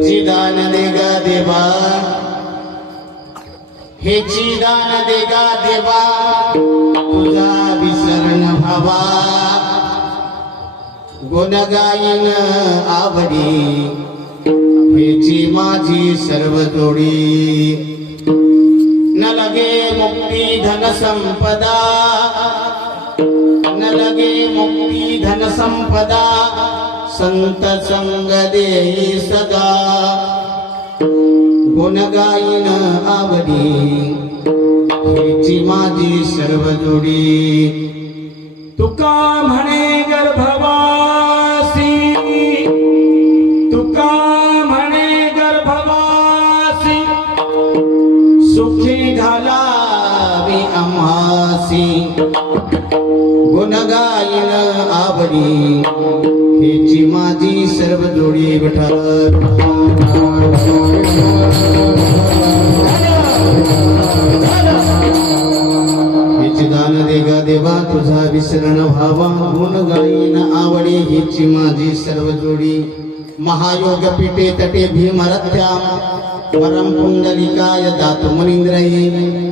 हेची दान दे गा देवा। हेची दान दे गा देवा। तुझा विसरण भावा। गुण गाईन आवडी हेची माझी सर्व जोडी। न लगे मुक्ती धन संपदा। न लगे मुक्ती धन संपदा। संत संग देई सदा. गुण गाईन आवडी हेची माझी सर्व जोडी तुका म्हणे गर्भवासी तुका म्हणे गर्भवासी सुखी घालावी आम्हासी. गुण गाईन आवडी हेची माझी सर्व जोडी हेची दान देगा देवा तुझा विसरण व्हावा. गुण गायीन आवडी हेची माझी सर्व जोडी. महायोग पीठे तटे भीमरथ्या परम पुंडलिकाय दात मुनिंद्रये.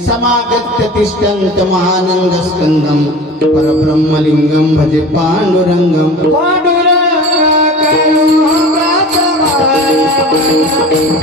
समागत्य तिष्ठन्त महानंद स्कंदम परब्रह्मलिंगम भजे पांडुरंगम morning.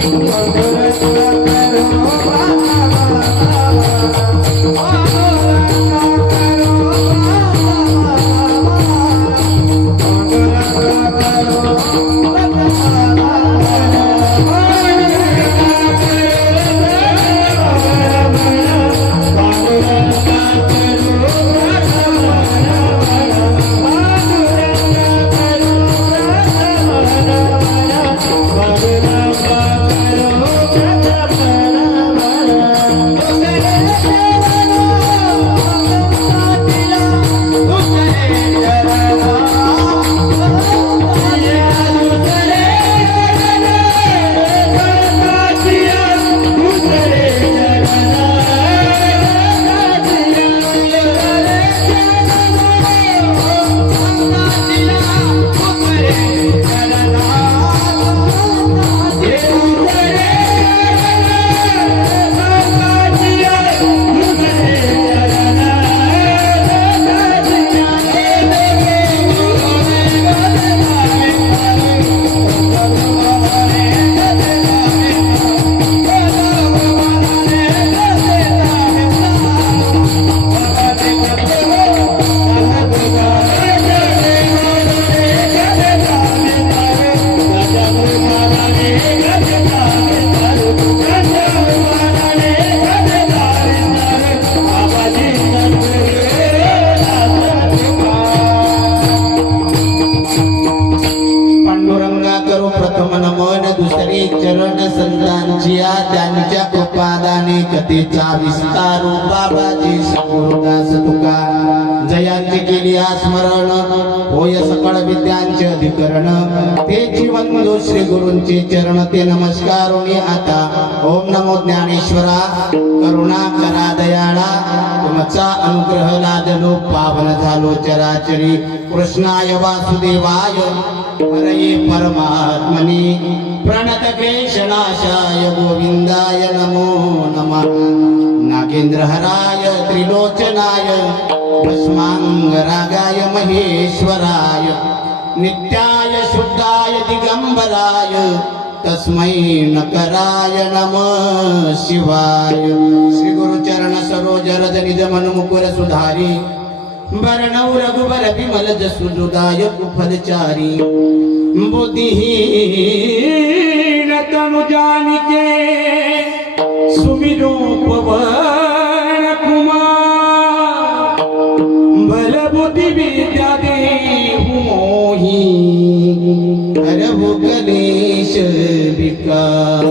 त्यांच्या उपादाने कथेचा विस्तार बाबाची सांगूनच तुका. जयांची केली स्मरण होय सकळ विद्यांचे अधिकरण. तेची वंदो श्री गुरूंचे चरण ते नमस्कार आता. ओम नमो ज्ञानेश्वरा करुणा करा दयाळा. तुमचा अनुग्रह लादलो पावन झालो चराचरी. कृष्णाय वासुदेवाय. हरये परमात्मनि प्रणत क्लेशनाशाय गोविंदाय नमो नमः। नागेंद्रहराय त्रिलोचनाय भस्मांगरागाय महेश्वराय नित्याय शुद्धाय दिगंबराय तस्मै नकराय नम शिवाय। श्री गुरुचरण निज मन मुकुर सुधारी वर्णौ रघुबर विमल जसु जुदाय कुफलचारी बुद्धिहीन तनु जानिके सुमिरो पवन कुमार बल बुद्धि विद्या देहु मोही हरहु कलेश विकार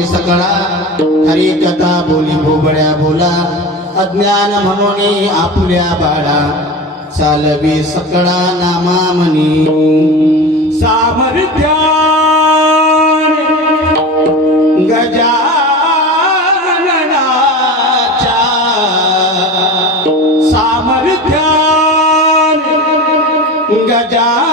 नमन सकळा हरी कथा बोली भोबड्या बोला अज्ञान म्हणून आपुल्या बाळा चालवी सकळा नामा म्हणी सामर्थ्या गजाननाच्या. सामर्थ्या गजा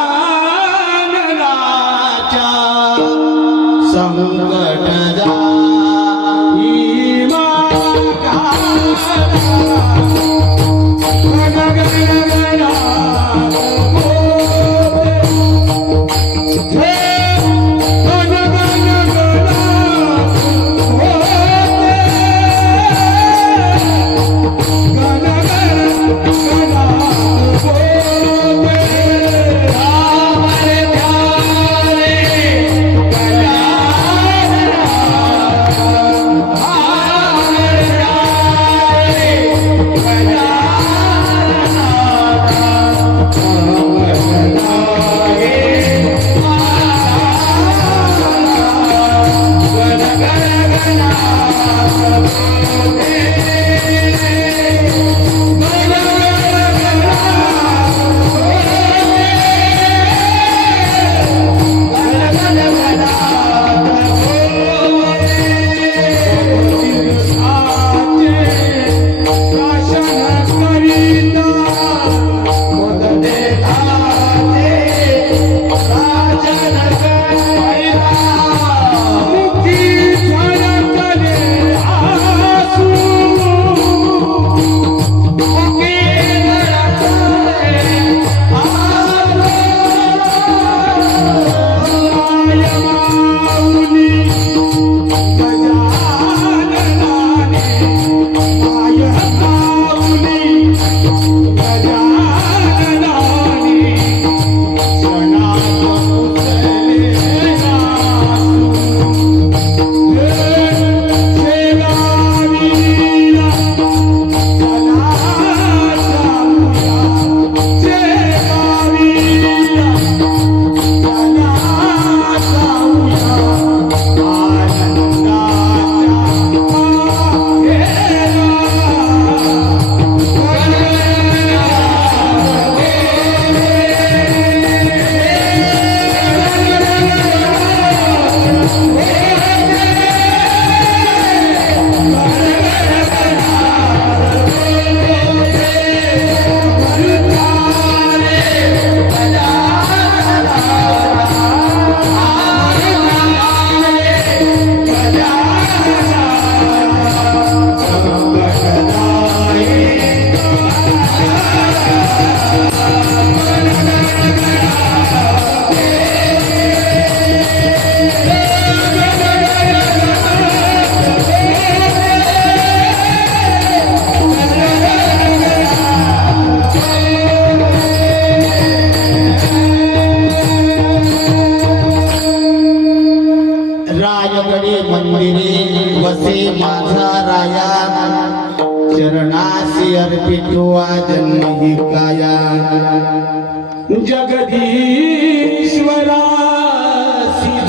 जगदीश्वरासी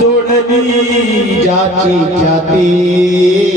जोडली ज्याची ख्याती